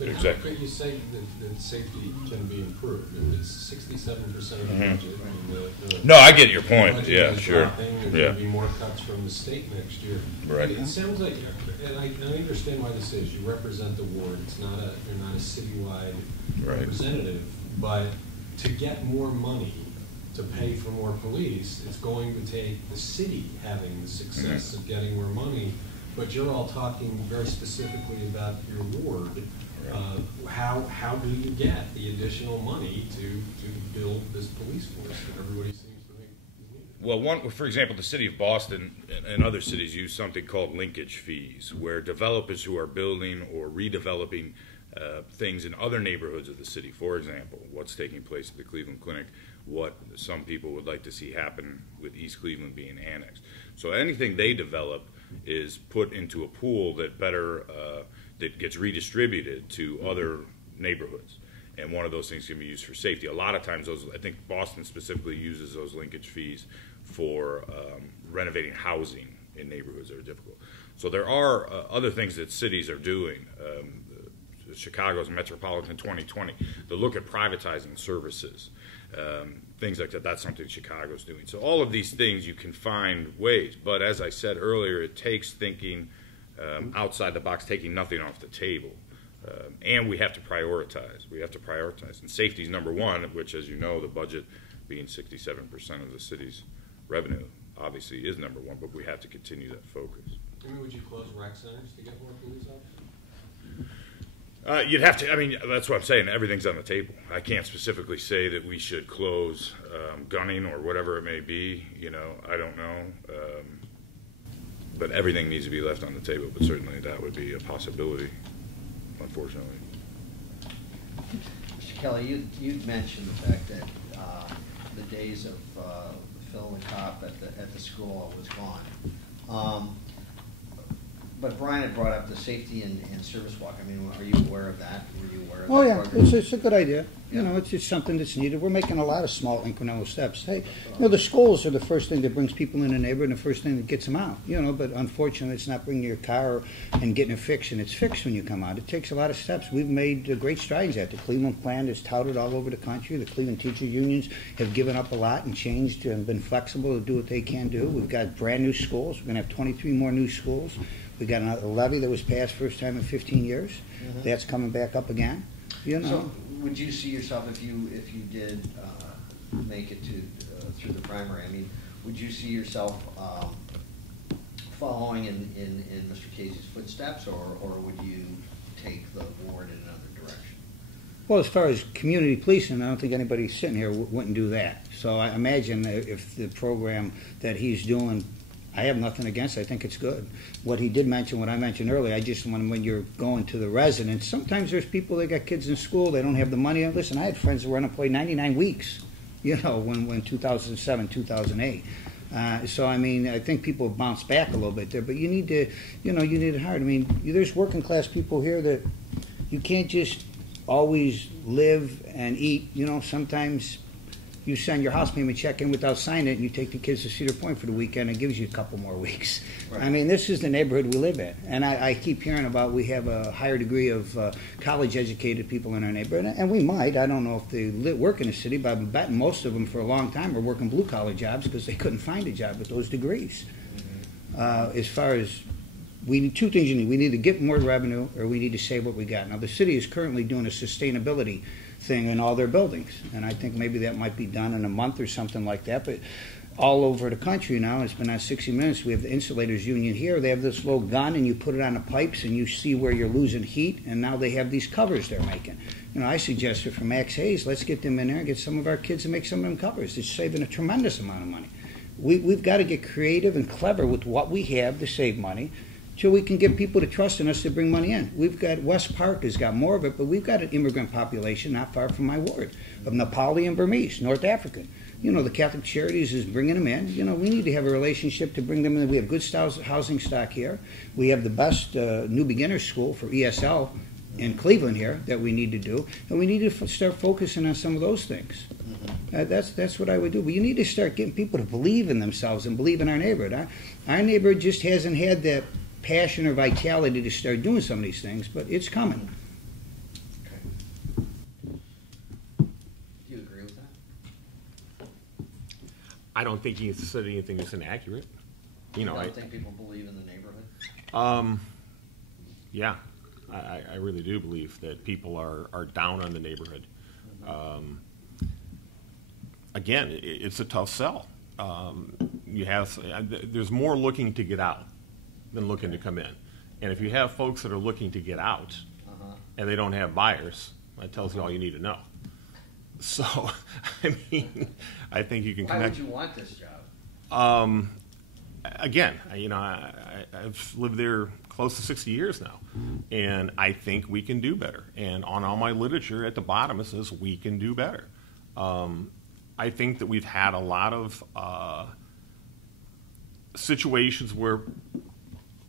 But Exactly. But you say that safety can be improved. If it's 67% of the budget, and the No, I get your point. budget Yeah, is sure. dropping, there's Yeah. going to be more cuts from the state next year. Right. It sounds like, and I understand why this is. You represent the ward. You're not a citywide representative, but to get more money to pay for more police, it's going to take the city having the success of getting more money. But you're all talking very specifically about your ward. How do you get the additional money to build this police force that everybody seems to think is needed? Well, for example, the city of Boston and other cities use something called linkage fees, where developers who are building or redeveloping things in other neighborhoods of the city, for example, what's taking place at the Cleveland Clinic, what some people would like to see happen with East Cleveland being annexed. So anything they develop is put into a pool that that gets redistributed to other neighborhoods. And one of those things can be used for safety. A lot of times, I think Boston specifically uses those linkage fees for renovating housing in neighborhoods that are difficult. So there are other things that cities are doing. Chicago's Metropolitan 2020, the look at privatizing services, things like that. That's something Chicago's doing. So all of these things, you can find ways. But as I said earlier, it takes thinking outside the box, taking nothing off the table. And we have to prioritize. We have to prioritize. And safety is number one, which, as you know, the budget being 67% of the city's revenue obviously is number one, but we have to continue that focus. I mean, would you close rec centers to get more police officers? You'd have to, I mean, that's what I'm saying. Everything's on the table. I can't specifically say that we should close gunning or whatever it may be. You know, I don't know. But everything needs to be left on the table. But certainly that would be a possibility, unfortunately. Mr. Kelly, you'd mentioned the fact that the days of Phil the cop at the school was gone. But Brian had brought up the safety and service walk. I mean, are you aware of that? Were you aware of that? Oh, yeah, program? it's a good idea. You know, it's just something that's needed. We're making a lot of small incremental steps. Hey, you know, the schools are the first thing that brings people in the neighborhood and the first thing that gets them out. You know, but unfortunately, it's not bringing your car and getting it fixed, and it's fixed when you come out. It takes a lot of steps. We've made great strides at it. The Cleveland plan is touted all over the country. The Cleveland teachers unions have given up a lot and changed and been flexible to do what they can do. We've got brand new schools. We're going to have 23 more new schools. We got a levy that was passed first time in 15 years. Mm-hmm. That's coming back up again. You know. So, would you see yourself if you did make it to through the primary? I mean, would you see yourself following in Mr. Casey's footsteps, or would you take the ward in another direction? Well, as far as community policing, I don't think anybody sitting here wouldn't do that. So I imagine if the program that he's doing, I have nothing against it. I think it's good. What he did mention, what I mentioned earlier, I just when you're going to the residents, sometimes there's people that got kids in school, they don't have the money. Listen, I had friends that were unemployed 99 weeks, you know, when 2007, 2008. So, I mean, I think people have bounced back a little bit there, but you need to, you know, you need it hard. I mean, there's working class people here that you can't just always live and eat. You know, sometimes you send your house payment check in without signing it, and you take the kids to Cedar Point for the weekend, and it gives you a couple more weeks. Right. I mean, this is the neighborhood we live in. And I keep hearing about we have a higher degree of college-educated people in our neighborhood, and we might. I don't know if they work in the city, but I'm betting most of them for a long time are working blue-collar jobs because they couldn't find a job with those degrees. Mm-hmm. As far as we need two things you need. We need to get more revenue, or we need to save what we got. Now, the city is currently doing a sustainability thing in all their buildings, and I think maybe that might be done in a month or something like that. But all over the country now, it's been on 60 Minutes, we have the insulators union here. They have this little gun, and you put it on the pipes, and you see where you're losing heat, and now they have these covers they're making. You know, I suggested for Max Hayes, let's get them in there and get some of our kids to make some of them covers. It's saving a tremendous amount of money. We've got to get creative and clever with what we have to save money, so we can get people to trust in us to bring money in. We've got, West Park has got more of it, but we've got an immigrant population not far from my ward of Nepali and Burmese, North African. You know, the Catholic Charities is bringing them in. You know, we need to have a relationship to bring them in. We have good housing stock here. We have the best new beginner school for ESL in Cleveland here that we need to do, and we need to start focusing on some of those things. Mm-hmm. That's what I would do. But you need to start getting people to believe in themselves and believe in our neighborhood. Our neighborhood just hasn't had that passion or vitality to start doing some of these things, but it's coming. I don't think he said anything that's inaccurate. You know, I I think people believe in the neighborhood. Yeah, I really do believe that people are down on the neighborhood. Again, it's a tough sell. There's more looking to get out than looking to come in. And if you have folks that are looking to get out and they don't have buyers, that tells you all you need to know. So, I mean, I think you can connect. Why would you want this job? Again, I've lived there close to 60 years now, and I think we can do better. And on all my literature at the bottom, it says we can do better. I think that we've had a lot of situations where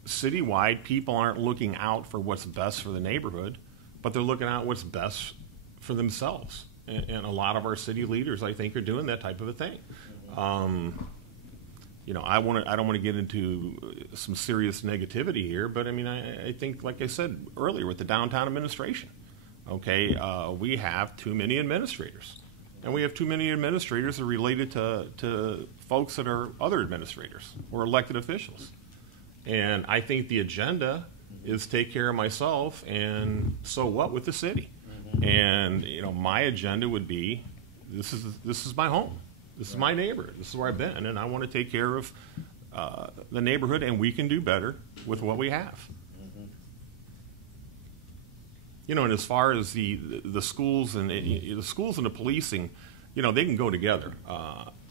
citywide people aren't looking out for what's best for the neighborhood, but they're looking out what's best for themselves. And a lot of our city leaders, I think, are doing that type of a thing. You know, I don't want to get into some serious negativity here, but I mean, I think, like I said earlier, with the downtown administration, okay, we have too many administrators. And we have too many administrators that are related to folks that are other administrators or elected officials. And I think the agenda is take care of myself and so what with the city. And, you know, my agenda would be, this is my home. This is my neighborhood. This is where I've been. And I want to take care of the neighborhood, and we can do better with what we have. You know, and as far as the schools and the policing, you know, they can go together.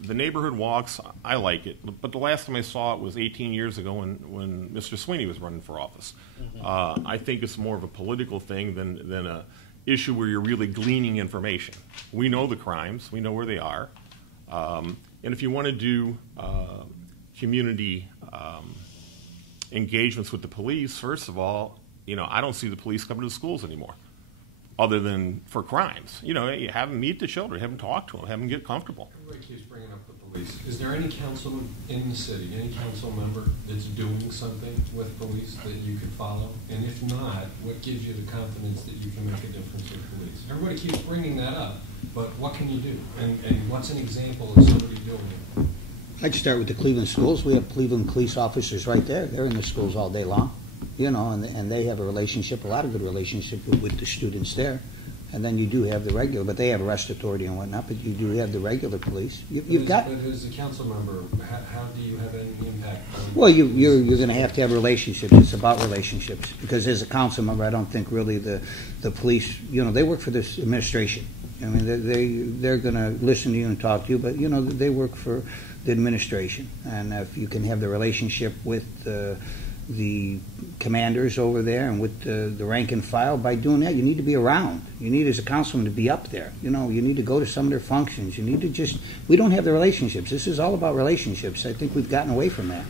The neighborhood walks, I like it, but the last time I saw it was 18 years ago when Mr. Sweeney was running for office. I think it's more of a political thing than a issue where you're really gleaning information. We know the crimes, we know where they are, and if you want to do community engagements with the police, first of all, you know, I don't see the police coming to the schools anymore, other than for crimes. You know, you have them meet the children, have them talk to them, have them get comfortable. Everybody keeps bringing up the police. Is there any councilman in the city, any council member that's doing something with police that you could follow? And if not, what gives you the confidence that you can make a difference with police? Everybody keeps bringing that up, but what can you do? And what's an example of somebody doing it? I'd start with the Cleveland schools. We have Cleveland police officers right there. They're in the schools all day long. You know, and they have a relationship, a lot of good relationship with the students there. And then you do have the regular, but they have arrest authority and whatnot, but you do have the regular police. You've got... But as a council member, how do you have any impact on... Well, you're going to have relationships. It's about relationships. Because as a council member, I don't think really the police, you know, they work for this administration. I mean, they're going to listen to you and talk to you, but, you know, they work for the administration. And if you can have the relationship with the commanders over there and with the rank and file, by doing that, you need to be around. You need, as a councilman, to be up there. You know, you need to go to some of their functions. You need to we don't have the relationships. This is all about relationships. I think we've gotten away from that.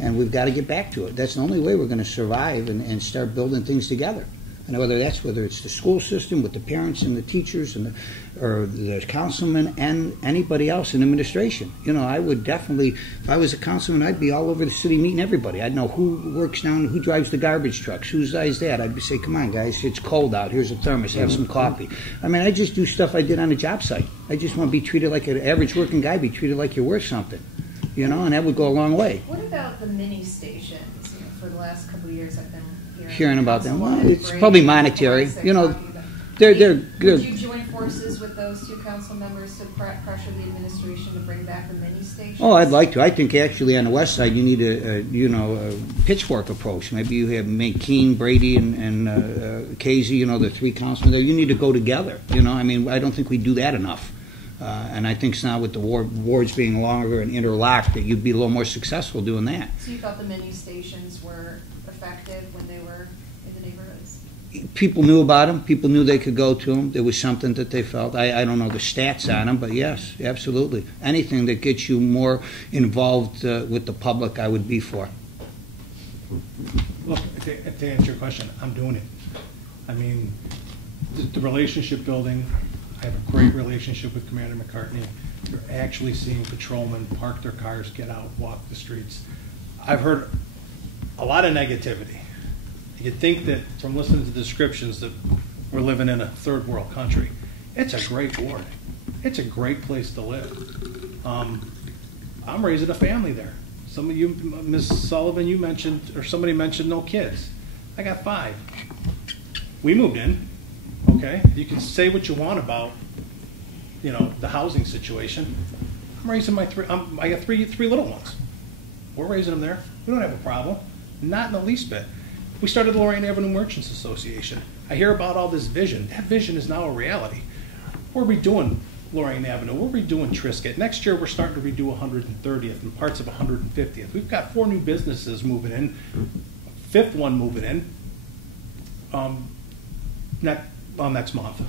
And we've got to get back to it. That's the only way we're going to survive and start building things together. And whether it's the school system with the parents and the teachers and or the councilman and anybody else in administration. You know, I would definitely, if I was a councilman, I'd be all over the city meeting everybody. I'd know who works down, who drives the garbage trucks, whose does that. I'd say, come on, guys, it's cold out. Here's a thermos. Have some coffee. I mean, I just do stuff I did on a job site. I just want to be treated like an average working guy, be treated like you're worth something. You know, and that would go a long way. What about the mini stations? You know, for the last couple of years, I've been hearing about them. Well, it's probably monetary. You know, they're good. Would you join forces with those two council members to pressure the administration to bring back the mini stations? Oh, I'd like to. I think actually on the west side you need a pitchfork approach. Maybe you have McKean, Brady, and Casey. You know, the three councilmen there. You need to go together. You know, I mean, I don't think we do that enough. And I think now with the wards being longer and interlocked, that you'd be a little more successful doing that. So you thought the mini stations were effective when they were in the neighborhoods? People knew about them. People knew they could go to them. There was something that they felt. I don't know the stats on them, but yes, absolutely. Anything that gets you more involved with the public, I would be for. Look, to answer your question, I'm doing it. I mean, the relationship building, I have a great relationship with Commander McCartney. You're actually seeing patrolmen park their cars, get out, walk the streets. I've heard a lot of negativity. You'd think that from listening to the descriptions that we're living in a third world country. It's a great ward. It's a great place to live. I'm raising a family there. Some of you, Ms. Sullivan, you mentioned, or somebody mentioned no kids. I got 5. We moved in, okay? You can say what you want about, you know, the housing situation. I'm raising my 3, I got three little ones. We're raising them there. We don't have a problem, not in the least bit. We started the Lorraine Avenue Merchants Association. I hear about all this vision. That vision is now a reality. We're redoing Lorraine Avenue. We're redoing Triscuit. Next year, we're starting to redo 130th and parts of 150th. We've got 4 new businesses moving in, 5th one moving in next month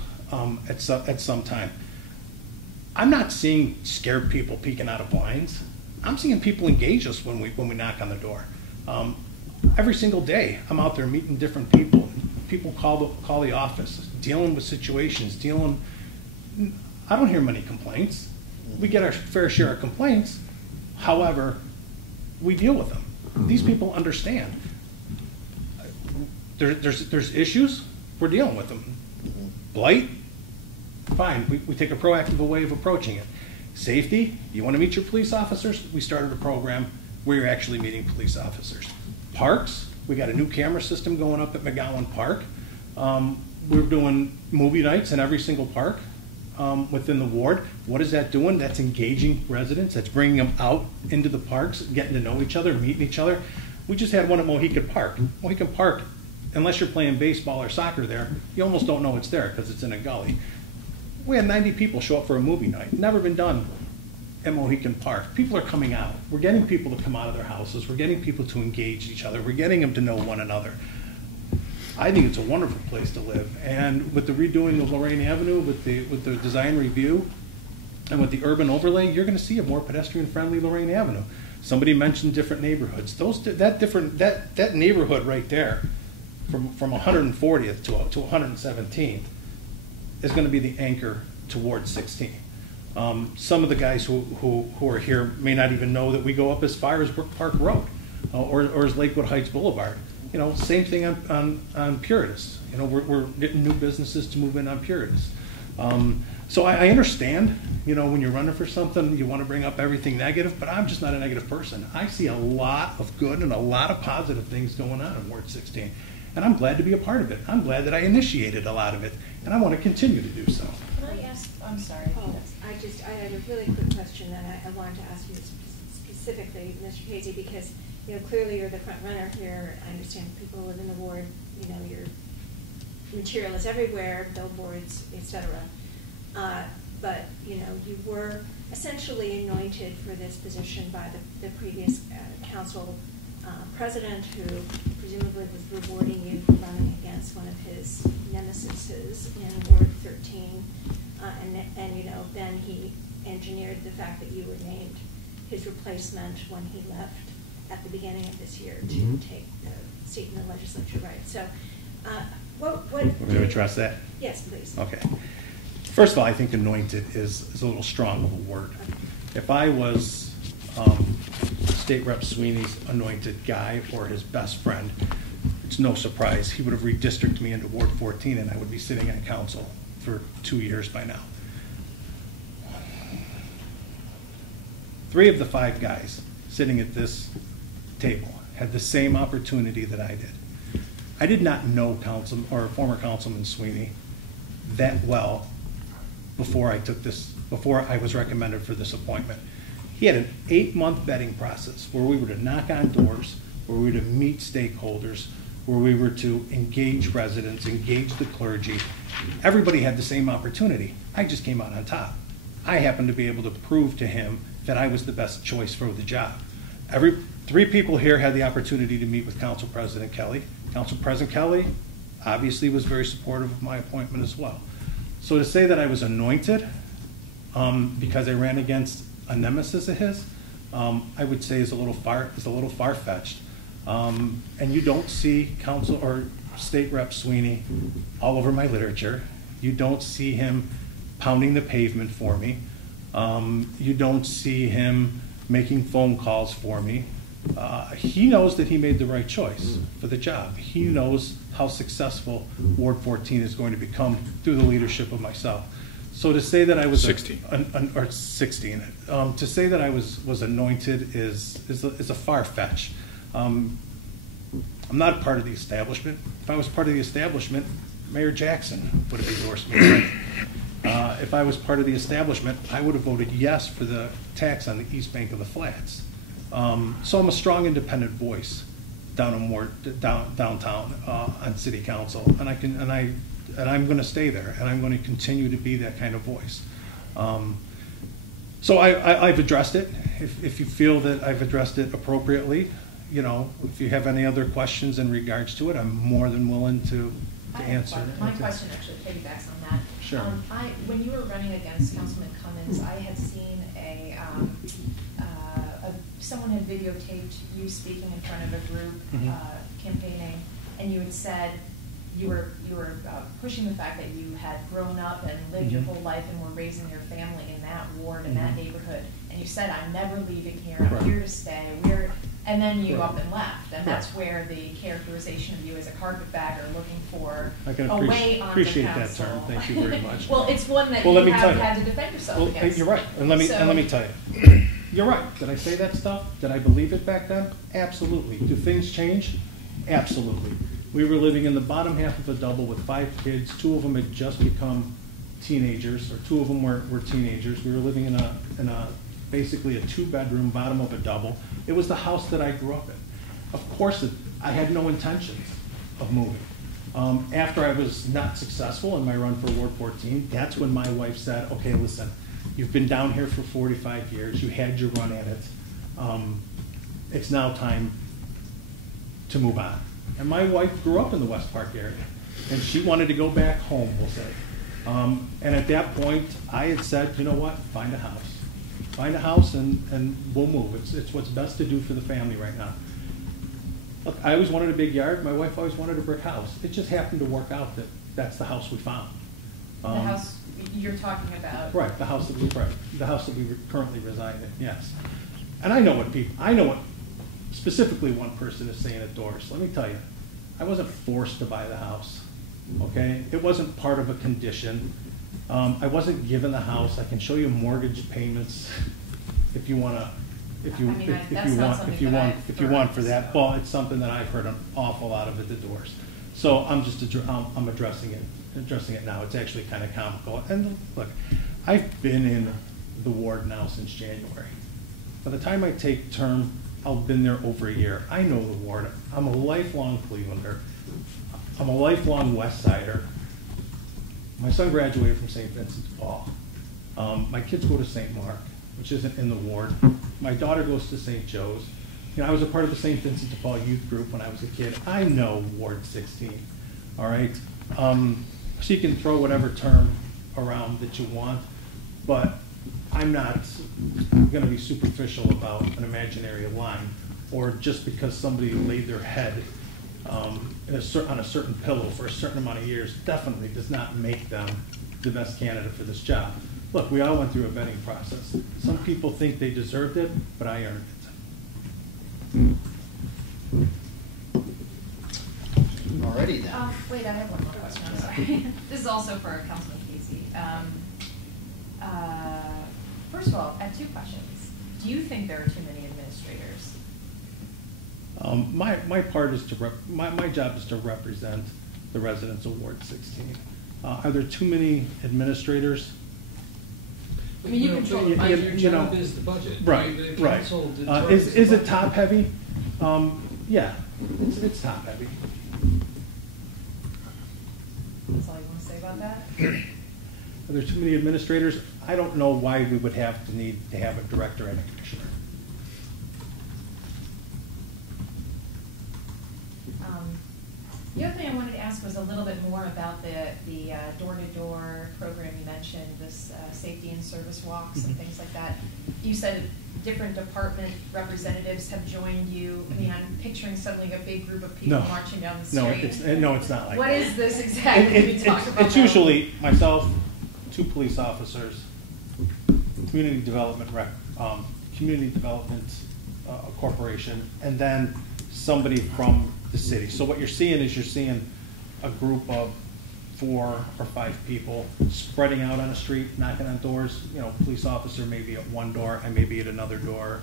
at some time. I'm not seeing scared people peeking out of blinds. I'm seeing people engage us when we knock on the door. Every single day, I'm out there meeting different people. People call the office, dealing with situations, I don't hear many complaints. We get our fair share of complaints. However, we deal with them. These people understand. There's issues, we're dealing with them. Blight, fine, we take a proactive way of approaching it. Safety, you want to meet your police officers? We started a program where you're actually meeting police officers. Parks, we got a new camera system going up at McGowan Park. We're doing movie nights in every single park within the ward. What is that doing? That's engaging residents. That's bringing them out into the parks, getting to know each other, meeting each other. We just had one at Mohican Park. Mohican Park, unless you're playing baseball or soccer there, you almost don't know it's there because it's in a gully. We had 90 people show up for a movie night. Never been done at Mohican Park. People are coming out. We're getting people to come out of their houses. We're getting people to engage each other. We're getting them to know one another. I think it's a wonderful place to live. And with the redoing of Lorraine Avenue, with the design review, and with the urban overlay, you're going to see a more pedestrian-friendly Lorraine Avenue. Somebody mentioned different neighborhoods. That neighborhood right there, from 140th to 117th, is going to be the anchor towards 16. Some of the guys who are here may not even know that we go up as far as Brook Park Road or as Lakewood Heights Boulevard. You know, same thing on Puritas. You know, we're getting new businesses to move in on Puritas. So I understand, you know, when you're running for something, you want to bring up everything negative, but I'm just not a negative person. I see a lot of good and a lot of positive things going on in Ward 16. And I'm glad to be a part of it. I'm glad that I initiated a lot of it, and I want to continue to do so. Can I ask, I'm sorry. Oh, I had a really quick question that I wanted to ask you specifically, Mr. Casey, because, you know, clearly you're the front runner here. I understand people who live in the ward, you know, your material is everywhere, billboards, etc. But, you know, you were essentially anointed for this position by the previous council president, who presumably was rewarding you for running against one of his nemesis in Ward 13. And, you know, then he engineered the fact that you were named his replacement when he left at the beginning of this year to take the seat in the legislature, right? So, what We're going to address that? Yes, please. Okay. First of all, I think anointed is a little strong of a word. If I was State Rep Sweeney's anointed guy or his best friend, it's no surprise he would have redistricted me into Ward 14 and I would be sitting on council for 2 years by now. 3 of the 5 guys sitting at this table had the same opportunity that I did. I did not know former Councilman Sweeney that well before I was recommended for this appointment. He had an 8-month vetting process where we were to knock on doors, where we were to meet stakeholders, where we were to engage residents, engage the clergy. Everybody had the same opportunity. I just came out on top. I happened to be able to prove to him that I was the best choice for the job. 3 people here had the opportunity to meet with Council President Kelly. Council President Kelly obviously was very supportive of my appointment as well. So to say that I was anointed because I ran against a nemesis of his, I would say is a little far-fetched. And you don't see Council or State Rep Sweeney all over my literature. You don't see him pounding the pavement for me. You don't see him making phone calls for me. He knows that he made the right choice for the job. He knows how successful Ward 14 is going to become through the leadership of myself. So to say that I was 16. Or 16, to say that I was anointed is a far fetch. I'm not part of the establishment. If I was part of the establishment, Mayor Jackson would have endorsed me. If I was part of the establishment, I would have voted yes for the tax on the east bank of the flats. So I'm a strong, independent voice downtown on city council, and I'm going to stay there, and I'm going to continue to be that kind of voice. So I've addressed it. If you feel that I've addressed it appropriately, if you have any other questions in regards to it, I'm more than willing to answer. My question actually piggybacks on that. Sure. When you were running against Councilman Cummins, I had seen someone had videotaped you speaking in front of a group campaigning, and you had said you were pushing the fact that you had grown up and lived your whole life and were raising your family in that ward, in that neighborhood, and you said, I'm never leaving here, I'm here to stay, and then you up and left, and that's where the characterization of you as a carpetbagger looking for a way on the council. That term. Thank you very much. Well, it's one that you have had to defend yourself against. You're right, and let me tell you. You're right. Did I say that stuff? Did I believe it back then? Absolutely. Do things change? Absolutely. We were living in the bottom half of a double with 5 kids. 2 of them had just become teenagers, or 2 of them were teenagers. We were living in a basically a 2-bedroom bottom of a double. It was the house that I grew up in. Of course, I had no intentions of moving. After I was not successful in my run for Ward 14, that's when my wife said, okay, listen, you've been down here for 45 years. You had your run at it. It's now time to move on. And my wife grew up in the West Park area, and she wanted to go back home, we'll say. And at that point, I had said, you know what, find a house. Find a house and we'll move. It's what's best to do for the family right now. Look, I always wanted a big yard. My wife always wanted a brick house. It just happened to work out that that's the house we found. The house you're talking about. Right, the house that we currently reside in, yes. And I know what specifically one person is saying at doors. Let me tell you, I wasn't forced to buy the house, okay? It wasn't part of a condition. I wasn't given the house. I can show you mortgage payments if you want for that. Well, it's something that I've heard an awful lot of at the doors. So I'm addressing it now. It's actually kind of comical. And look, I've been in the ward now since January. By the time I take term, I've been there over a year. I know the ward. I'm a lifelong Clevelander. I'm a lifelong West Sider. My son graduated from St. Vincent de Paul. My kids go to St. Mark, which isn't in the ward. My daughter goes to St. Joe's. I was a part of the St. Vincent de Paul youth group when I was a kid. I know Ward 16, all right? So you can throw whatever term around that you want, but I'm not going to be superficial about an imaginary line, or just because somebody laid their head on a certain pillow for a certain amount of years definitely does not make them the best candidate for this job. Look, we all went through a vetting process. Some people think they deserved it, but I earned it. Alrighty then. Wait, I have one more question, I'm sorry. This is also for Councilman Casey. First of all, I have 2 questions. Do you think there are too many administrators? My part is my job is to represent the residents of Ward 16. Are there too many administrators? I mean, you control the budget. Your job is the budget. Right, the right. council Is it top heavy? Yeah, it's top heavy. That's all you want to say about that? Are there too many administrators? I don't know why we would need to have a director and a commissioner. The other thing I wanted to ask was a little bit more about the door-to-door program you mentioned, this safety and service walks and things like that. You said different department representatives have joined you. I mean, I'm picturing suddenly a big group of people marching down the street. No, it's not like that. What is this exactly? It's usually myself, 2 police officers, community development corporation, and then somebody from the city. So what you're seeing is a group of 4 or 5 people spreading out on the street, knocking on doors. You know, police officer may be at one door, I may be at another door.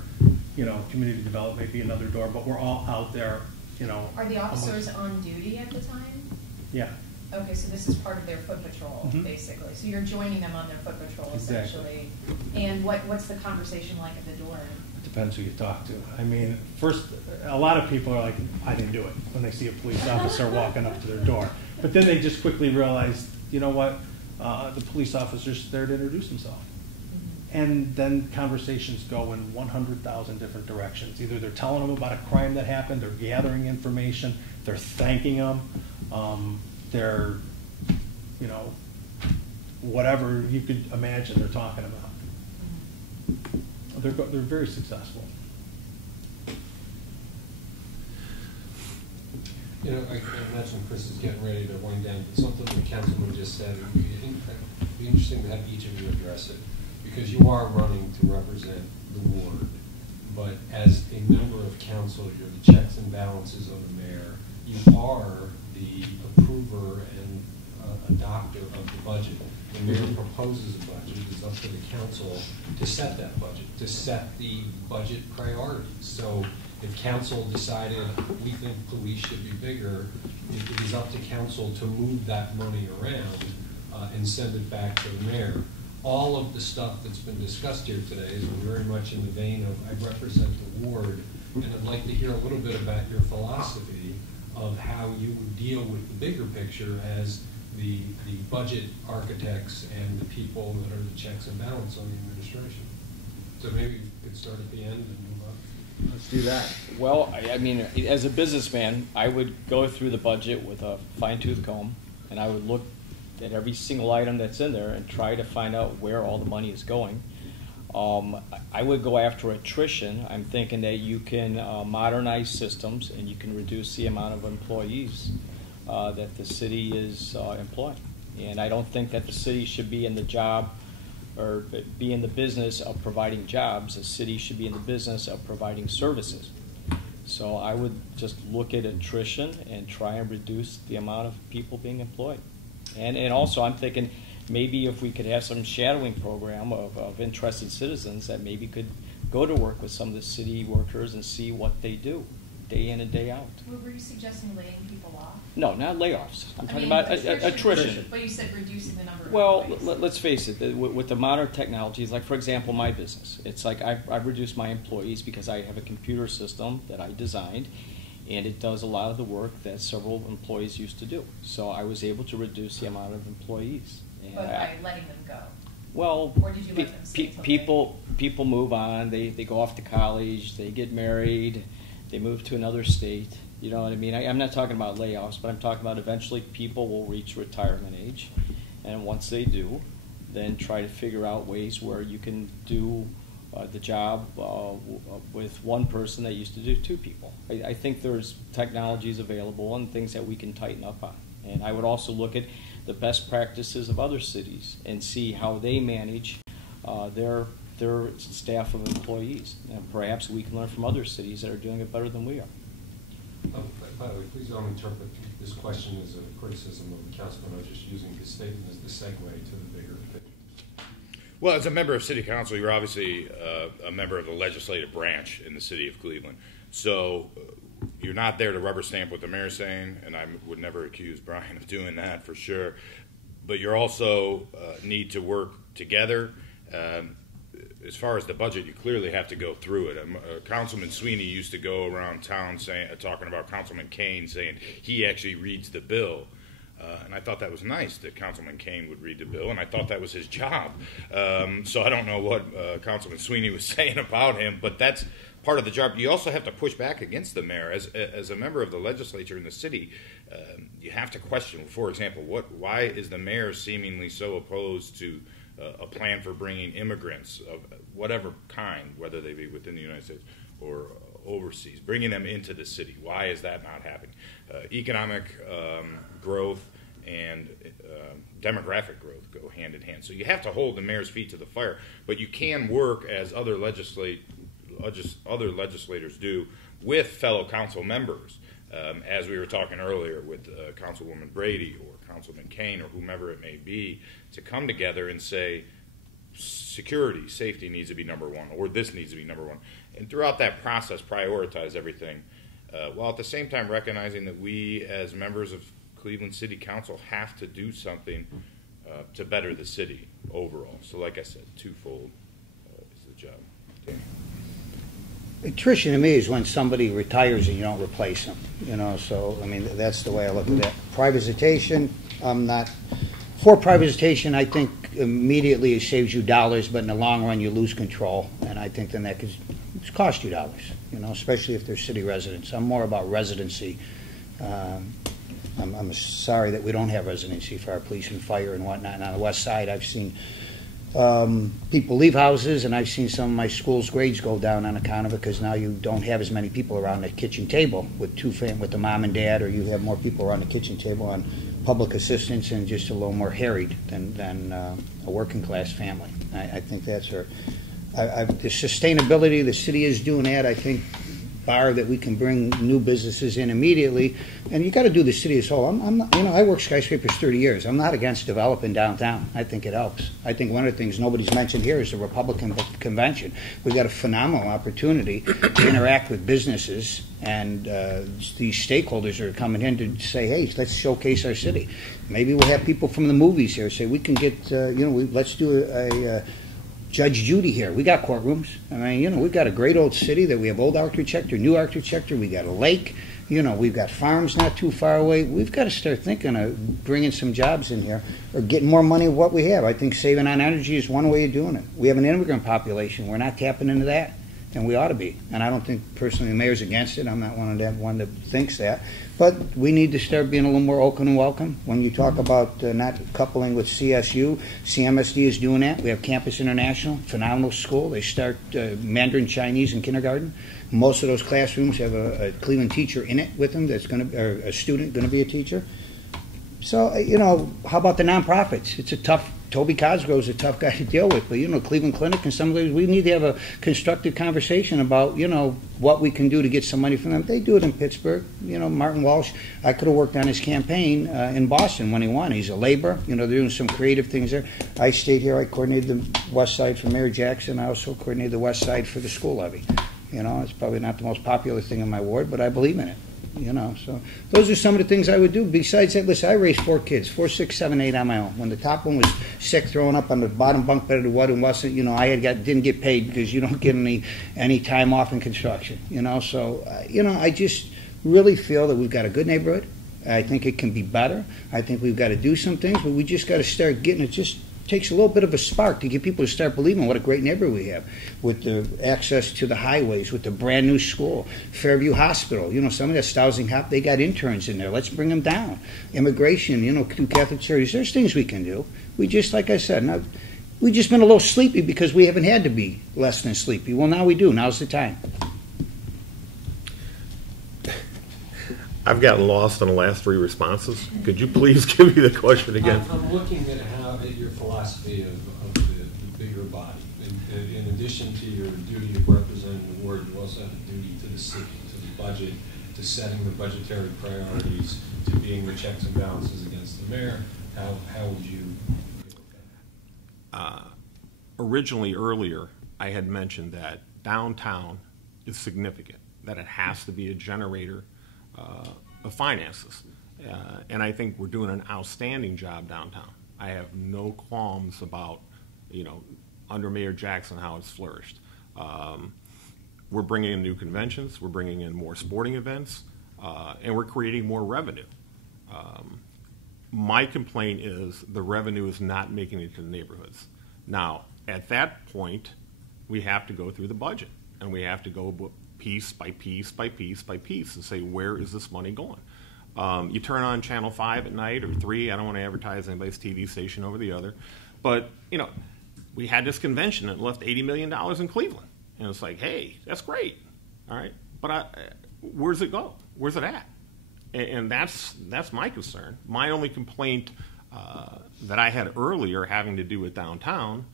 You know, community development may be another door, but we're all out there. You know, are the officers on duty at the time? Yeah. Okay, so this is part of their foot patrol, basically. So you're joining them on their foot patrol, essentially. And what's the conversation like at the door? Depends who you talk to. I mean, first, a lot of people are like, I didn't do it, when they see a police officer walking up to their door. But then they just quickly realize, you know what, the police officer's there to introduce himself. And then conversations go in 100,000 different directions. Either they're telling them about a crime that happened, they're gathering information, they're thanking them, they're, you know, whatever you could imagine they're talking about. They're very successful. You know, I imagine Chris is getting ready to wind down, but something the councilman just said, it'd be interesting to have each of you address it, because you are running to represent the ward, but as a member of council, you're the checks and balances of the mayor. You are the approver and adopter of the budget. The mayor proposes a budget. It's up to the council to set that budget, to set the budget priorities. So if council decided we think police should be bigger, it is up to council to move that money around and send it back to the mayor. All of the stuff that's been discussed here today is very much in the vein of I represent the ward, and I'd like to hear a little bit about your philosophy of how you would deal with the bigger picture as the budget architects and the people that are the checks and balance on the administration. So maybe you could start at the end and move on. Let's do that. Well, I mean, as a businessman, I would go through the budget with a fine-tooth comb, and I would look at every single item that's in there and try to find out where all the money is going. I would go after attrition. I'm thinking that you can modernize systems and you can reduce the amount of employees that the city is employing. And I don't think that the city should be in the job or be in the business of providing jobs. The city should be in the business of providing services. So I would just look at attrition and try and reduce the amount of people being employed. And also I'm thinking maybe if we could have some shadowing program of interested citizens that maybe could go to work with some of the city workers and see what they do day in and day out. Well, were you suggesting laying people off? No, not layoffs. I'm talking about attrition. But you said reducing the number of employees. Let's face it, with the modern technologies, like for example my business, it's like I've reduced my employees because I have a computer system that I designed, and it does a lot of the work that several employees used to do. So I was able to reduce the amount of employees. And but by letting them go? Well, or did you let them stay people move on, they go off to college, they get married, they move to another state. You know what I mean? I'm not talking about layoffs, but I'm talking about eventually people will reach retirement age. And once they do, then try to figure out ways where you can do the job with one person that used to do 2 people. I think there's technologies available and things that we can tighten up on. And I would also look at the best practices of other cities and see how they manage their staff of employees. And perhaps we can learn from other cities that are doing it better than we are. By the way, please don't interpret this question as a criticism of the councilman. I was just using his statement as the segue to the bigger picture. Well, as a member of City Council, you're obviously a member of the legislative branch in the city of Cleveland. So you're not there to rubber stamp what the mayor's saying, and I would never accuse Brian of doing that for sure. But you also need to work together. As far as the budget, you clearly have to go through it. Councilman Sweeney used to go around town talking about Councilman Kane, saying he actually reads the bill. And I thought that was nice that Councilman Kane would read the bill, and I thought that was his job. So I don't know what Councilman Sweeney was saying about him, but that's part of the job. You also have to push back against the mayor. As a member of the legislature in the city, you have to question, for example, why is the mayor seemingly so opposed to a plan for bringing immigrants of whatever kind, whether they be within the United States or overseas, bringing them into the city? Why is that not happening? Economic growth and demographic growth go hand in hand. So you have to hold the mayor's feet to the fire, but you can work as other legislators do with fellow council members, as we were talking earlier with Councilwoman Brady or Councilman Kane or whomever it may be, to come together and say, security, safety needs to be number one, or this needs to be number one. And throughout that process, prioritize everything, while at the same time recognizing that we, as members of Cleveland City Council, have to do something to better the city overall. So like I said, twofold is the job. Danny. Attrition to me is when somebody retires and you don't replace them, you know, so, I mean, that's the way I look at that. Privatization, I'm not for privatization. I think immediately it saves you dollars, but in the long run you lose control, and I think then that could cost you dollars, you know, especially if they're city residents. I'm more about residency. I'm sorry that we don't have residency for our police and fire and whatnot. And on the west side, I've seen people leave houses, and I've seen some of my school's grades go down on account of it, because now you don't have as many people around the kitchen table with with the mom and dad, or you have more people around the kitchen table on public assistance and just a little more harried than a working class family. I think that's the sustainability. The city is doing that. I think bar that we can bring new businesses in immediately, and you got to do the city as a whole. I'm not, you know, I worked skyscrapers 30 years. I'm not against developing downtown. I think it helps. I think one of the things nobody's mentioned here is the Republican convention. We've got a phenomenal opportunity to interact with businesses, and these stakeholders are coming in to say, hey, let's showcase our city. Maybe we'll have people from the movies here say we can get, you know, let's do a Judge Judy here. We got courtrooms. I mean, you know, we've got a great old city that we have old architecture, new architecture. We got a lake. You know, we've got farms not too far away. We've got to start thinking of bringing some jobs in here or getting more money of what we have. I think saving on energy is one way of doing it. We have an immigrant population. We're not tapping into that, and we ought to be. And I don't think personally the mayor's against it. I'm not one that thinks that. But we need to start being a little more open and welcome. When you talk about not coupling with CSU, CMSD is doing that. We have Campus International, phenomenal school. They start Mandarin Chinese in kindergarten. Most of those classrooms have a Cleveland teacher in it with them that's going to, or a student going to be a teacher. So, you know, how about the nonprofits? It's a tough, Toby Cosgrove's a tough guy to deal with, but, you know, Cleveland Clinic and some of those, we need to have a constructive conversation about, you know, what we can do to get some money from them. They do it in Pittsburgh. You know, Martin Walsh, I could have worked on his campaign in Boston when he won. He's a laborer. You know, they're doing some creative things there. I stayed here. I coordinated the west side for Mayor Jackson. I also coordinated the west side for the school levy. You know, it's probably not the most popular thing in my ward, but I believe in it. You know, so those are some of the things I would do. Besides that, listen, I raised 4 kids, 4, 6, 7, 8 on my own. When the top one was sick, throwing up on the bottom bunk bed of the what and wasn't, you know, didn't get paid because you don't get any time off in construction. You know, so you know, I just really feel that we've got a good neighborhood. I think it can be better. I think we've got to do some things, but we just got to start getting it. Just takes a little bit of a spark to get people to start believing what a great neighborhood we have, with the access to the highways, with the brand new school, Fairview Hospital. You know, some of that Stousing Hop, they got interns in there. Let's bring them down. Immigration, you know, through Catholic Charities. There's things we can do. We just, like I said, we've just been a little sleepy because we haven't had to be less than sleepy. Well, now we do. Now's the time. I've gotten lost in the last 3 responses. Could you please give me the question again? I'm looking at your philosophy of the bigger body. In addition to your duty of representing the ward, you also have a duty to the city, to the budget, to setting the budgetary priorities, to being the checks and balances against the mayor. How would you deal with that? Originally, earlier, I had mentioned that downtown is significant, that it has to be a generator of finances. And I think we're doing an outstanding job downtown. I have no qualms about, you know, under Mayor Jackson, how it's flourished. We're bringing in new conventions, we're bringing in more sporting events, and we're creating more revenue. My complaint is the revenue is not making it to the neighborhoods. Now, at that point, we have to go through the budget, and we have to go piece by piece by piece by piece and say, where is this money going? You turn on Channel 5 at night, or 3, I don't want to advertise anybody's TV station over the other, but, you know, we had this convention that left $80 million in Cleveland. And it's like, hey, that's great, all right, but where's it go? Where's it at? And that's my concern. My only complaint that I had earlier having to do with downtown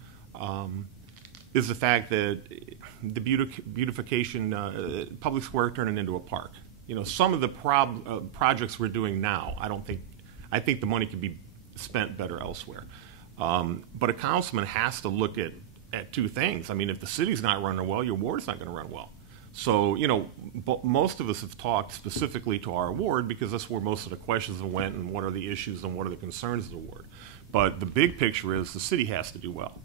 is the fact that the beautification, public square turning into a park. You know, some of the projects we're doing now, I think the money could be spent better elsewhere. But a councilman has to look at two things. I mean, if the city's not running well, your ward's not going to run well. So, most of us have talked specifically to our ward because that's where most of the questions went and what are the issues and what are the concerns of the ward. But the big picture is the city has to do well.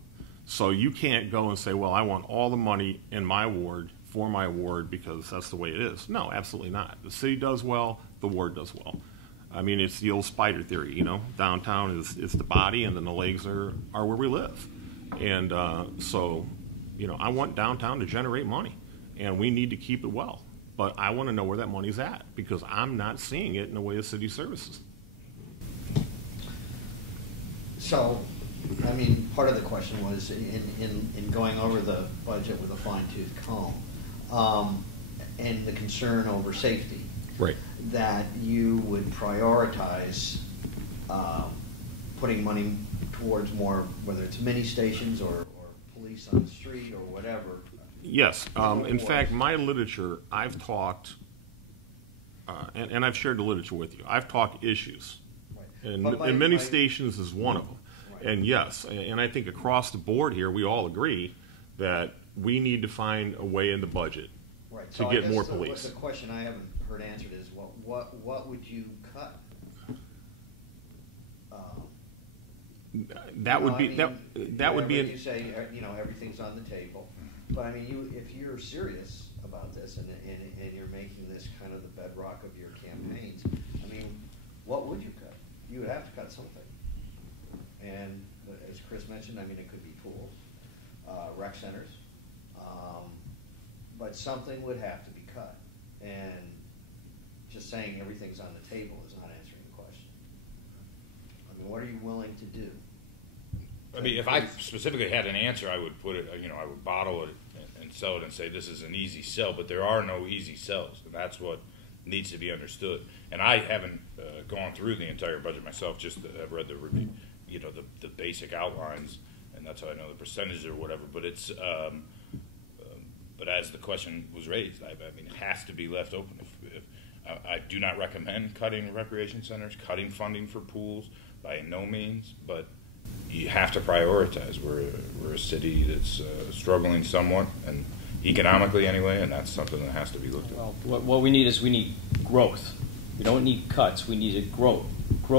So you can't go and say, well, I want all the money in my ward for my ward because that's the way it is. No, absolutely not. The city does well, the ward does well. I mean, it's the old spider theory, Downtown is the body and then the legs are where we live. And so, I want downtown to generate money. And we need to keep it well. But I want to know where that money's at because I'm not seeing it in the way of city services. So, part of the question was in going over the budget with a fine-tooth comb and the concern over safety. Right. That you would prioritize putting money towards more, whether it's mini stations or police on the street or whatever. Yes. In fact, my literature, I've talked, and I've shared the literature with you. I've talked issues. Right. And many stations is one of them. Right. And yes, and I think across the board here, we all agree that we need to find a way in the budget to get more police. The question I haven't heard answered is, what would you cut? That would be. You say, everything's on the table. But if you're serious about this and you're making this kind of the bedrock of your campaigns, what would you cut? You would have to cut something. And as Chris mentioned, it could be pools, rec centers, but something would have to be cut. And just saying everything's on the table is not answering the question. What are you willing to do? If I specifically had an answer, I would put it, I would bottle it and sell it and say this is an easy sell, but there are no easy sells, and that's what needs to be understood. And I haven't gone through the entire budget myself, just I've read the review, the basic outlines, and that's how I know the percentages or whatever, but it's, but as the question was raised, it has to be left open. If I do not recommend cutting recreation centers, cutting funding for pools, by no means, but you have to prioritize. We're a city that's struggling somewhat, and economically anyway, and that's something that has to be looked at. Well, what we need growth. We don't need cuts. We need to grow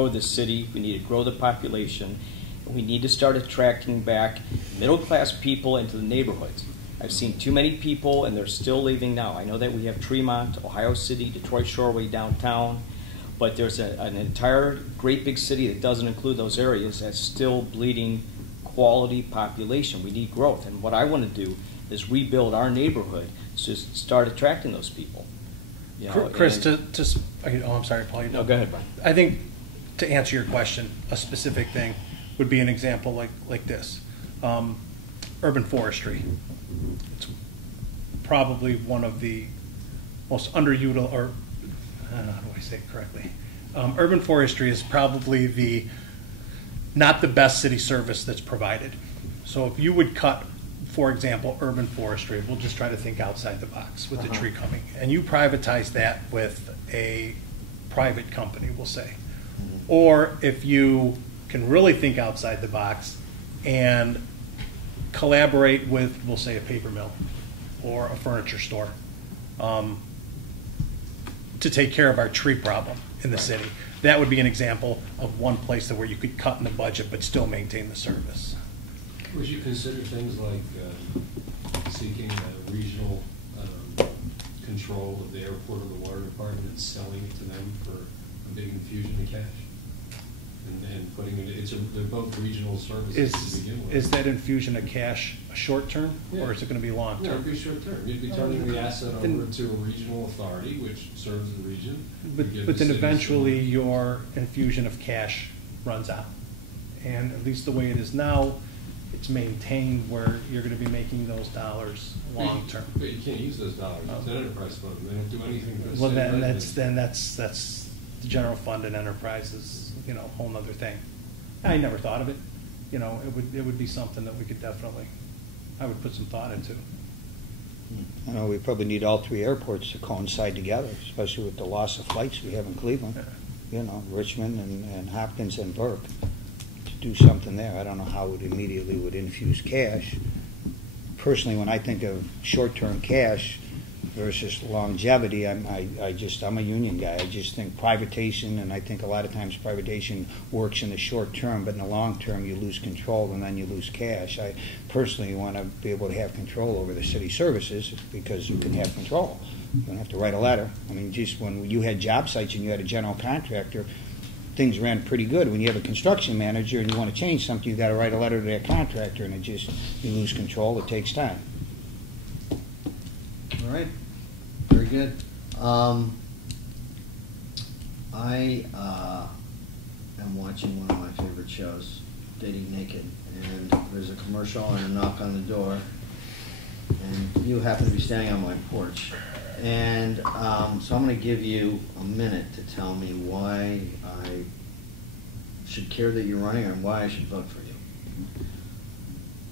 the city. We need to grow the population. We need to start attracting back middle-class people into the neighborhoods. I've seen too many people, and they're still leaving now. I know that we have Tremont, Ohio City, Detroit Shoreway downtown, but there's an entire great big city that doesn't include those areas that's still bleeding quality population. We need growth, and what I want to do is rebuild our neighborhood to start attracting those people. Chris, I'm sorry, Paul. No, go ahead, Brian. I think to answer your question, a specific thing would be an example like this. Urban forestry. It's probably one of the most underutilized, or how do I say it correctly? Urban forestry is probably not the best city service that's provided. So if you would cut, for example, urban forestry, we'll just try to think outside the box with the tree coming, and you privatize that with a private company, we'll say. Or if you can really think outside the box and collaborate with, we'll say, a paper mill or a furniture store to take care of our tree problem in the city. That would be an example of one place where you could cut in the budget but still maintain the service. Would you consider things like seeking a regional control of the airport or the water department and selling it to them for a big infusion of cash? And putting it, they're both regional services to begin with. Is that infusion of cash short term, or is it going to be long term? No, it'd be short term. You'd be turning the asset over to a regional authority, which serves the region. But then eventually your infusion of cash runs out. And at least the way it is now, it's maintained where you're going to be making those dollars long term. But you can't use those dollars. It's an enterprise fund. They don't do anything for the Well, city. that's the general fund and enterprises. A whole nother thing. I never thought of it. It would be something that we could definitely, I would put some thought into. I know we probably need all three airports to coincide together, especially with the loss of flights we have in Cleveland. Richmond and Hopkins and Burke, to do something there. I don't know how it immediately would infuse cash. Personally, when I think of short-term cash versus longevity, I'm a union guy. I just think privatization, and I think a lot of times privatization works in the short term, but in the long term you lose control and then you lose cash. I personally want to be able to have control over the city services because you can have control. You don't have to write a letter. I mean, just when you had job sites and you had a general contractor, things ran pretty good. When you have a construction manager and you want to change something, you got to write a letter to that contractor, and you lose control. It takes time. All right. Very good. I am watching one of my favorite shows, Dating Naked, and there's a commercial and a knock on the door, and you happen to be standing on my porch. And so I'm going to give you a minute to tell me why I should care that you're running and why I should vote for you.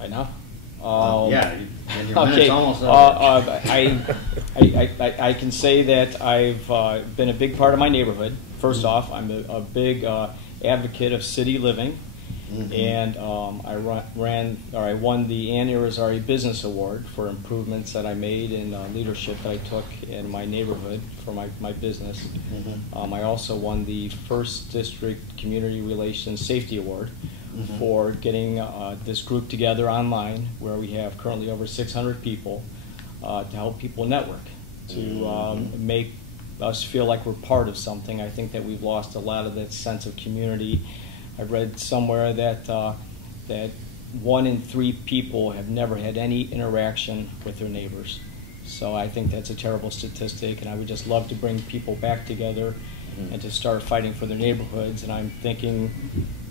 I know. Yeah, and your Okay. minute's almost over. I can say that I've been a big part of my neighborhood. First off, I'm a big advocate of city living, and I won the Annie Rosari Business Award for improvements that I made in leadership that I took in my neighborhood for my business. I also won the First District Community Relations Safety Award for getting this group together online, where we have currently over 600 people to help people network, to make us feel like we're part of something. I think that we've lost a lot of that sense of community. I read somewhere that that 1 in 3 people have never had any interaction with their neighbors. So I think that's a terrible statistic, and I would just love to bring people back together and to start fighting for their neighborhoods. And I'm thinking,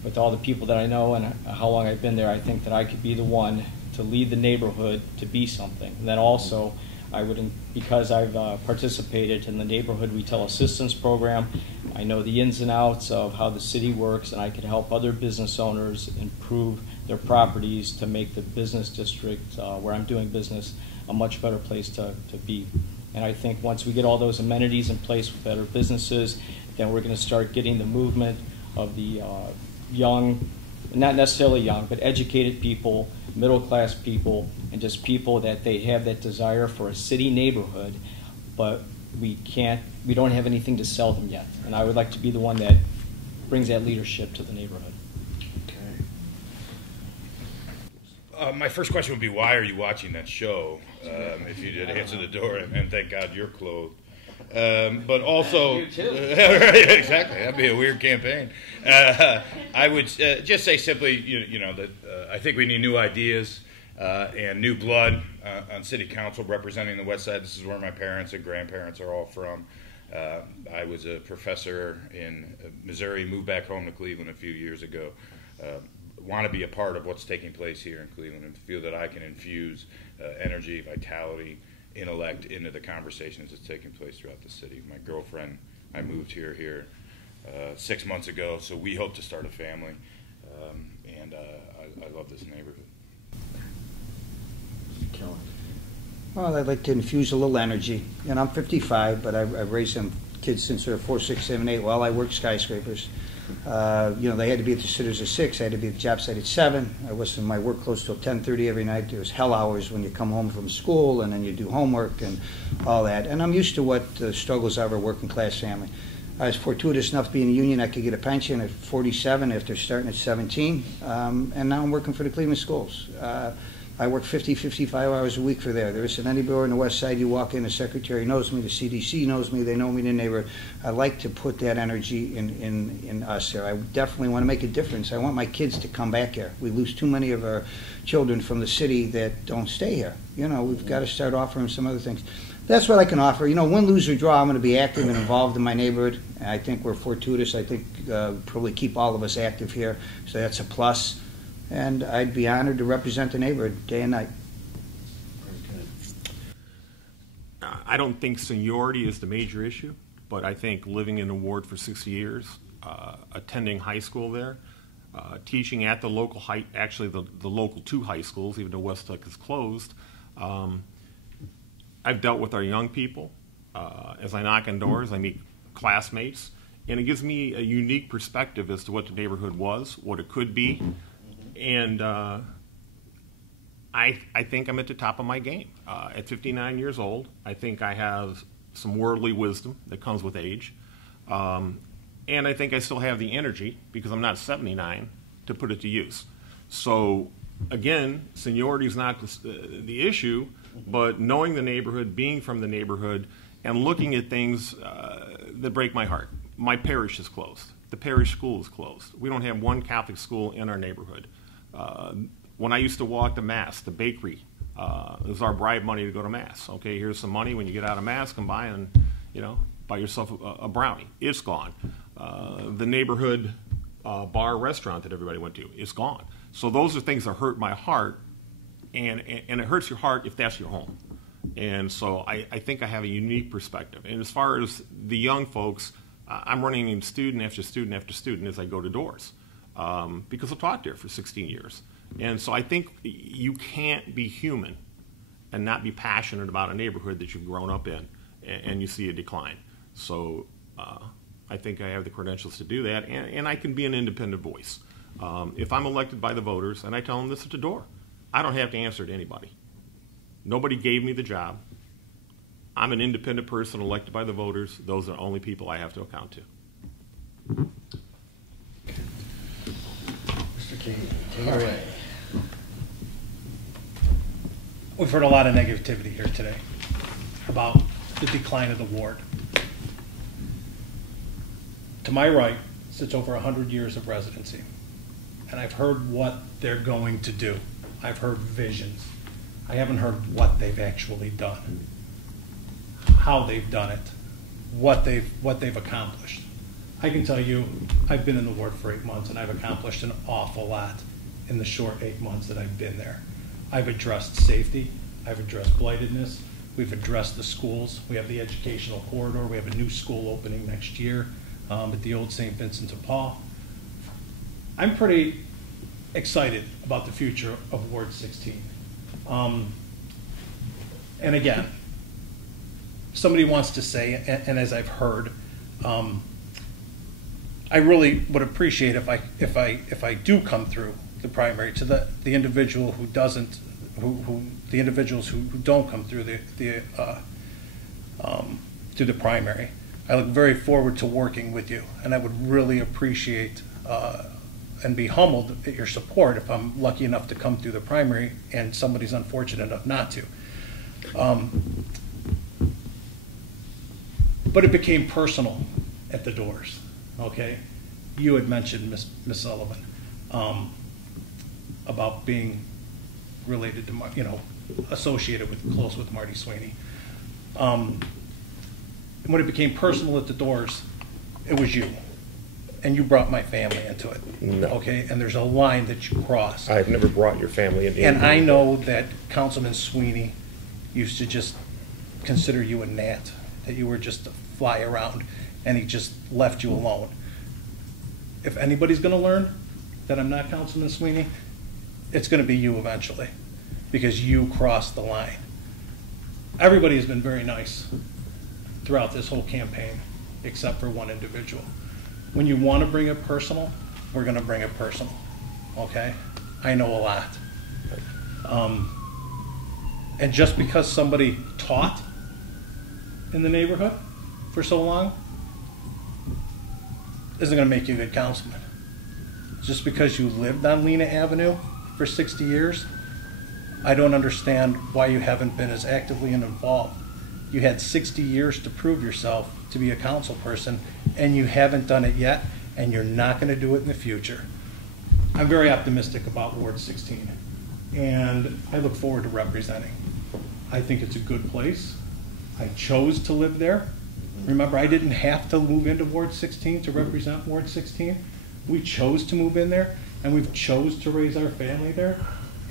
with all the people that I know and how long I've been there, I think that I could be the one to lead the neighborhood to be something. And then also, I would, because I've participated in the Neighborhood Retail Assistance Program, I know the ins and outs of how the city works, and I could help other business owners improve their properties to make the business district where I'm doing business a much better place to be. And I think once we get all those amenities in place with better businesses, then we're going to start getting the movement of the young, not necessarily young, but educated people, middle-class people, and just people that they have that desire for a city neighborhood, but we don't have anything to sell them yet. And I would like to be the one that brings that leadership to the neighborhood. My first question would be, why are you watching that show? If you did answer the door, and thank God you're clothed. But also, you too. Right, exactly, that'd be a weird campaign. I would just say simply, that I think we need new ideas and new blood on city council representing the West Side. This is where my parents and grandparents are all from. I was a professor in Missouri, moved back home to Cleveland a few years ago. Want to be a part of what's taking place here in Cleveland and feel that I can infuse energy, vitality, intellect into the conversations that's taking place throughout the city. My girlfriend, I moved here 6 months ago, so we hope to start a family, and I love this neighborhood. Well, I'd like to infuse a little energy. I'm 55, but I've raised some kids since they're 4, 6, 7, 8. Well, I worked skyscrapers. They had to be at the sitters at 6. I had to be at the job site at 7. I was in my work close till 10:30 every night. There was hell hours when you come home from school and then you do homework and all that. And I'm used to what the struggles are of a working class family. I was fortuitous enough to be in a union. I could get a pension at 47 after starting at 17. And now I'm working for the Cleveland schools. I work 50, 55 hours a week for there. There isn't anywhere on the West Side you walk in, the secretary knows me, the CDC knows me, they know me in the neighborhood. I like to put that energy in us here. I definitely want to make a difference. I want my kids to come back here. We lose too many of our children from the city that don't stay here. We've got to start offering some other things. That's what I can offer. Win, lose, or draw, I'm going to be active and involved in my neighborhood. I think we're fortuitous. I think probably keep all of us active here, so that's a plus. And I'd be honored to represent the neighborhood day and night. I don't think seniority is the major issue, but I think living in the ward for 6 years, attending high school there, teaching at the local the local 2 high schools, even though Westlake is closed. I've dealt with our young people. As I knock on doors, I meet classmates, and it gives me a unique perspective as to what the neighborhood was, what it could be, and I think I'm at the top of my game. At 59 years old, I think I have some worldly wisdom that comes with age, and I think I still have the energy, because I'm not 79, to put it to use. So again, seniority is not the issue, but knowing the neighborhood, being from the neighborhood, and looking at things that break my heart. My parish is closed. The parish school is closed. We don't have one Catholic school in our neighborhood. When I used to walk to Mass, the bakery, it was our bribe money to go to Mass. Okay, here's some money. When you get out of Mass, come by and, buy yourself a brownie. It's gone. The neighborhood bar restaurant that everybody went to, it's gone. So those are things that hurt my heart, and it hurts your heart if that's your home. And so I think I have a unique perspective. And as far as the young folks, I'm running in student after student after student as I go to doors, because I've taught there for 16 years. And so I think you can't be human and not be passionate about a neighborhood that you've grown up in, and you see a decline. So I think I have the credentials to do that, and I can be an independent voice. If I'm elected by the voters and I tell them this at the door, I don't have to answer to anybody. Nobody gave me the job. I'm an independent person elected by the voters. Those are the only people I have to account to. Mr. King. All right. We've heard a lot of negativity here today about the decline of the ward. To my right sits over 100 years of residency, and I've heard what they're going to do. I've heard visions. I haven't heard what they've actually done, how they've done it, what they've accomplished. I can tell you, I've been in the ward for 8 months, and I've accomplished an awful lot in the short 8 months that I've been there. I've addressed safety. I've addressed blightedness. We've addressed the schools. We have the educational corridor. We have a new school opening next year at the old St. Vincent de Paul. I'm pretty excited about the future of Ward 16. And again, somebody wants to say, and as I've heard, I really would appreciate if I do come through the primary to the individual who doesn't, the individuals who don't come through to the primary. I look very forward to working with you, and I would really appreciate and be humbled at your support if I'm lucky enough to come through the primary and somebody's unfortunate enough not to. But it became personal at the doors, okay? You had mentioned, Miss Sullivan, about being related to, associated with, close with Marty Sweeney. And when it became personal at the doors, it was you. And you brought my family into it. No. Okay? And there's a line that you crossed. I've never brought your family into And I know that Councilman Sweeney used to just consider you a gnat, that you were just a fly around, and he just left you alone. If anybody's going to learn that I'm not Councilman Sweeney, it's going to be you eventually, because you crossed the line. Everybody has been very nice throughout this whole campaign, except for one individual. When you want to bring it personal, we're going to bring it personal, okay? I know a lot. And just because somebody taught in the neighborhood for so long isn't going to make you a good councilman. Just because you lived on Lena Avenue for 60 years, I don't understand why you haven't been as actively involved. You had 60 years to prove yourself to be a council person, and you haven't done it yet, and you're not going to do it in the future. I'm very optimistic about Ward 16, and I look forward to representing. I think it's a good place. I chose to live there. Remember, I didn't have to move into Ward 16 to represent Ward 16. We chose to move in there, and we've chose to raise our family there.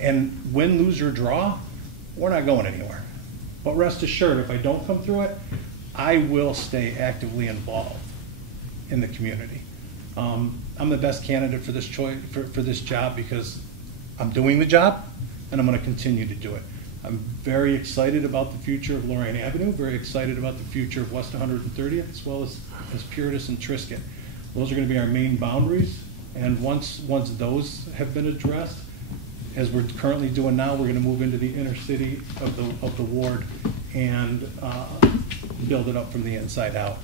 And win, lose, or draw, we're not going anywhere. But rest assured, if I don't come through it, I will stay actively involved in the community. I'm the best candidate for this choice, for this job, because I'm doing the job, and I'm going to continue to do it. I'm very excited about the future of Lorraine Avenue, very excited about the future of West 130th, as well as Puritas and Trisket. Those are going to be our main boundaries, and once those have been addressed, as we're currently doing now, we're going to move into the inner city of the ward and build it up from the inside out.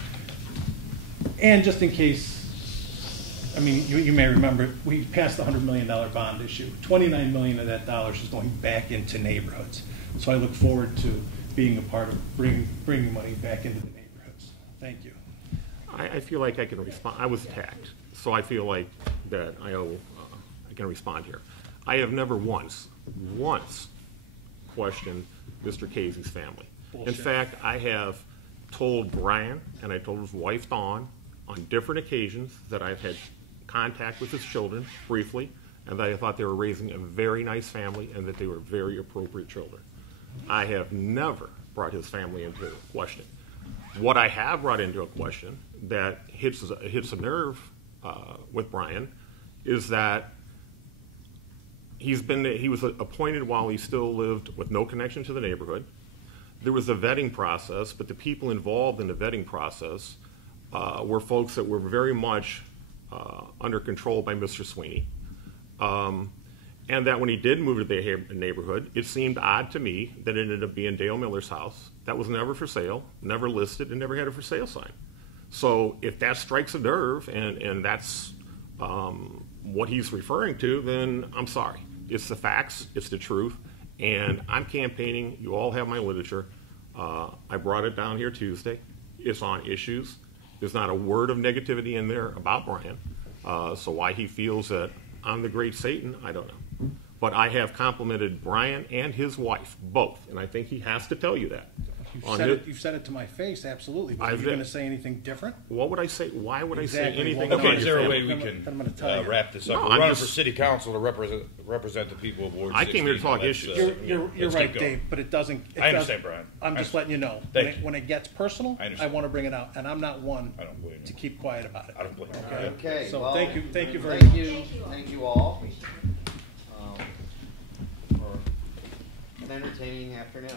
And just in case, I mean, you may remember, we passed the $100 million bond issue. $29 million of that dollars is going back into neighborhoods. So I look forward to being a part of bringing money back into the neighborhoods. Thank you. I feel like I can respond. I was attacked, so I feel like that I can respond here. I have never once questioned Mr. Casey's family. Bullshit. In fact, I have told Brian and I told his wife Dawn on different occasions that I've had contact with his children briefly, and that I thought they were raising a very nice family and that they were very appropriate children. I have never brought his family into question. What I have brought into a question that hits a nerve with Brian is that he was appointed while he still lived with no connection to the neighborhood. There was a vetting process, but the people involved in the vetting process were folks that were very much under control by Mr. Sweeney. And that when he did move to the neighborhood, it seemed odd to me that it ended up being Dale Miller's house. That was never for sale, never listed, and never had a for sale sign. So if that strikes a nerve and that's what he's referring to, then I'm sorry. It's the facts, it's the truth, and I'm campaigning. You all have my literature. I brought it down here Tuesday. It's on issues. There's not a word of negativity in there about Brian. So why he feels that I'm the great Satan, I don't know. But I have complimented Brian and his wife, both, and I think he has to tell you that. You've said it to my face, absolutely. But are you I've going to say anything different? What would I say? Why would Exactly. I say anything Well, about Okay, is there a your way family? we I'm gonna can tell you. wrap this up? No, We're I'm running just- for city council to represent the people of Ward 16. I came here to talk Let's, issues. You're let's right, keep going. Dave, but it doesn't. I understand, Brian. I'm just letting you know. Thank you. When it gets personal, I I understand. want to bring it out, and I'm not one I don't blame you. to keep quiet about it. I don't blame you. Okay. Okay, So well, thank you very thank much. you, thank you all for an entertaining afternoon.